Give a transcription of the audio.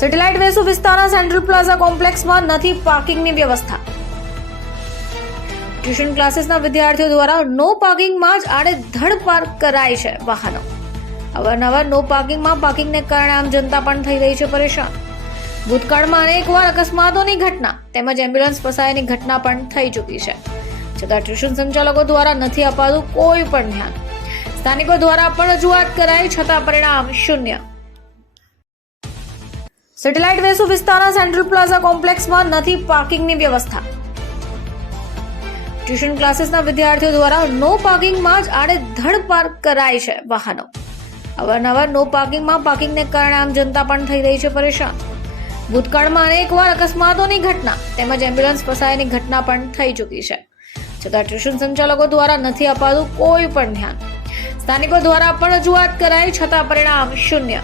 Satellite Vesu વિસ્તારના central plaza કોમ્પ્લેક્સમાં નથી પાર્કિંગની વ્યવસ્થા. ટ્યુશન ક્લાસીસના વિદ્યાર્થીઓ દ્વારા નો પાર્કિંગમાં જ આડેધડ પાર્ક કરાય છે વાહનો. અવારનવાર નો પાર્કિંગમાં પાર્કિંગને કારણે આમ જનતા પણ થઈ રહી છે પરેશાન. ભૂતકાળમાં અનેકવાર અકસ્માતોની ઘટના તેમજ એમ્બ્યુલન્સ ફસાયાની ઘટના પણ થઈ ચૂકી છે. છતાં ટ્યુશન સંચાલકો દ્વારા નથી અપાતું કોઈ પણ ધ્યાન. સ્થાનિકો દ્વારા પણ રજૂઆત કરાઈ છતાં પરિણામ શૂન્ય. સેટેલાઇટ વેસુ વિસ્તારના સેન્ટ્રલ પ્લાઝા કોમ્પ્લેક્સમાં નથી પાર્કિંગની વ્યવસ્થા. ટ્યુશન ક્લાસીસના વિદ્યાર્થીઓ દ્વારા નો પાર્કિંગમાં જ આડેધડ પાર્ક કરાય છે વાહનો. અવારનવાર નો પાર્કિંગમાં પાર્કિંગને કારણે આમ જનતા પણ થઈ રહી છે પરેશાન. ભૂતકાળમાં અનેકવાર અકસ્માતોની ઘટના તેમજ એમ્બ્યુલન્સ ફસાયાની ઘટના પણ થઈ ચૂકી છે. છતાં ટ્યુશન સંચાલકો દ્વારા નથી અપાતું કોઈ પણ ધ્યાન. સ્થાનિકો દ્વારા પણ રજૂઆત કરાઈ છતાં પરિણામ શૂન્ય.